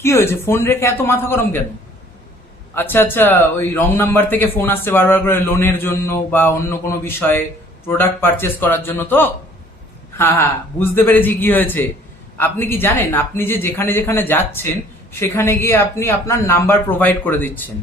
কি হয়েছে, ফোন রেখে এত মাথা গরম কেন? আচ্ছা আচ্ছা, ওই রং নাম্বার থেকে ফোন আসছে বারবার করে, লোনের জন্য বা অন্য কোনো বিষয়ে, প্রোডাক্ট পারচেস করার জন্য তো? হ্যাঁ হ্যাঁ, বুঝতে পেরেছি কি হয়েছে। আপনি কি জানেন, আপনি যে যেখানে যেখানে যাচ্ছেন সেখানে গিয়ে আপনি আপনার নাম্বার প্রোভাইড করে দিচ্ছেন।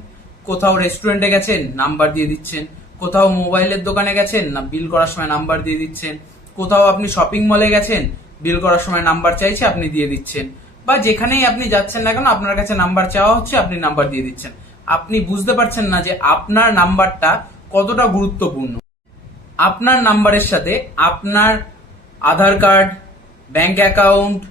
কোথাও রেস্টুরেন্টে গেছেন, নাম্বার দিয়ে দিচ্ছেন। কোথাও মোবাইলের দোকানে গেছেন, না বিল করার সময় নাম্বার দিয়ে দিচ্ছেন। কোথাও আপনি শপিং মলে গেছেন, বিল করার সময় নাম্বার চাইছে, আপনি দিয়ে দিচ্ছেন। বা যেখানেই আপনি যাচ্ছেন না কেন, আপনার কাছে নাম্বার চাওয়া হচ্ছে, আপনি নাম্বার দিয়ে দিচ্ছেন। আপনি বুঝতে পারছেন না যে আপনার নাম্বারটা কতটা গুরুত্বপূর্ণ। আপনার নাম্বারের সাথে আপনার আধার কার্ড, ব্যাংক অ্যাকাউন্ট,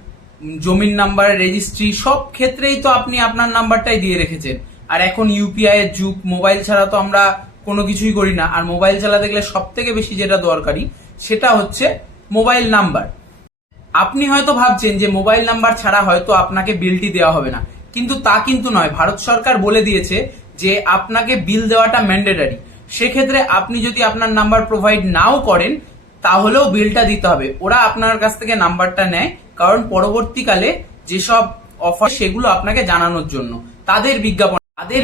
জমির নাম্বারের রেজিস্ট্রি, সব ক্ষেত্রেই তো আপনি আপনার নাম্বারটাই দিয়ে রেখেছেন। আর এখন ইউপিআই এর যুগ, মোবাইল ছাড়া তো আমরা কোনো কিছুই করি না। আর মোবাইল চালাতে গেলে সব থেকে বেশি যেটা দরকারি সেটা হচ্ছে মোবাইল নাম্বার। আপনি হয়তো ভাবছেন যে মোবাইল নাম্বার ছাড়া হয়তো আপনাকে বিলটি দেওয়া হবে না, কিন্তু তা কিন্তু নয়। ভারত সরকার বলে দিয়েছে যে আপনাকে বিল দেওয়াটা ম্যান্ডেটারি। সেক্ষেত্রে আপনি যদি আপনার নাম্বার প্রোভাইড নাও করেন, তাহলেও বিলটা দিতে হবে। ওরা আপনার কাছ থেকে নাম্বারটা নেয় কারণ পরবর্তীকালে যেসব অফার সেগুলো আপনাকে জানানোর জন্য। তাদের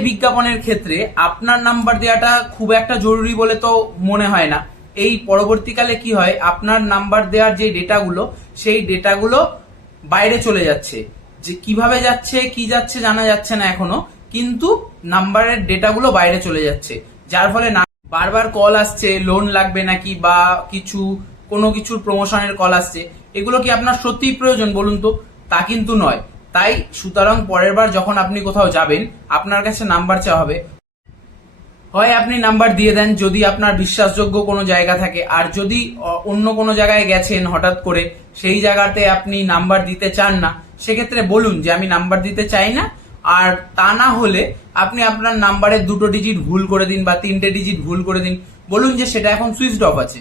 বিজ্ঞাপনের ক্ষেত্রে আপনার নাম্বার দেওয়াটা খুব একটা জরুরি বলে তো মনে হয় না। এই পরবর্তীকালে কি হয়, আপনার নাম্বার দেওয়ার যে ডেটাগুলো, সেই ডেটাগুলো বাইরে চলে যাচ্ছে। যে কিভাবে যাচ্ছে, কি যাচ্ছে জানা যাচ্ছে না এখনো, কিন্তু নাম্বারের ডেটাগুলো বাইরে চলে যাচ্ছে। যার ফলে বারবার কল আসছে, লোন লাগবে নাকি, বা কোনো কিছুর প্রমোশনের কল আসছে। এগুলো কি আপনার সত্যিই প্রয়োজন বলুন তো? তা কিন্তু নয়। তাই সুতরাং পরের বার যখন আপনি কোথাও যাবেন, আপনার কাছে নাম্বার চাওয়া হবে, হয় আপনি নাম্বার দিয়ে দেন যদি আপনার বিশ্বাসযোগ্য কোনো জায়গা থাকে। আর যদি অন্য কোনো জায়গায় গেছেন হঠাৎ করে, সেই জায়গাতে আপনি নাম্বার দিতে চান না, সেক্ষেত্রে বলুন যে আমি নাম্বার দিতে চাই না। আর তা না হলে আপনি আপনার নাম্বারের 2টো ডিজিট ভুল করে দিন বা 3টে ডিজিট ভুল করে দিন। বলুন যে সেটা এখন সুইচড অফ আছে।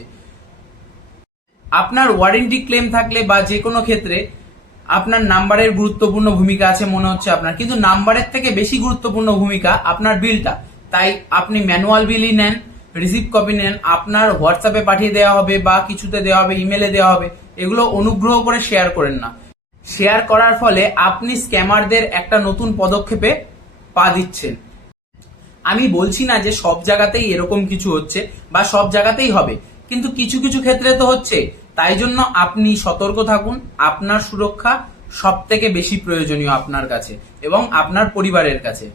আপনার ওয়ারেন্টি ক্লেম থাকলে বা যে কোনো ক্ষেত্রে আপনার নাম্বারের গুরুত্বপূর্ণ ভূমিকা আছে মনে হচ্ছে আপনার, কিন্তু নাম্বারের থেকে বেশি গুরুত্বপূর্ণ ভূমিকা আপনার বিলটা। তাই আপনি ম্যানুয়াল বিলই নেন, রিসিপ্ট কপি নেন, আপনার হোয়াটসঅ্যাপে পাঠিয়ে দেওয়া হবে বা কিছুতে দেওয়া হবে, ইমেলে দেওয়া হবে। এগুলো অনুগ্রহ করে শেয়ার করেন না। শেয়ার করার ফলে আপনি স্ক্যামারদের একটা নতুন পদক্ষেপে পা দিচ্ছেন। আমি বলছি না যে সব জায়গাতেই এরকম কিছু হচ্ছে বা সব জায়গাতেই হবে, কিন্তু কিছু কিছু ক্ষেত্রে তো হচ্ছে। তাই জন্য আপনি সতর্ক থাকুন। আপনার সুরক্ষা সব থেকে বেশি প্রয়োজনীয় আপনার কাছে এবং আপনার পরিবারের কাছে।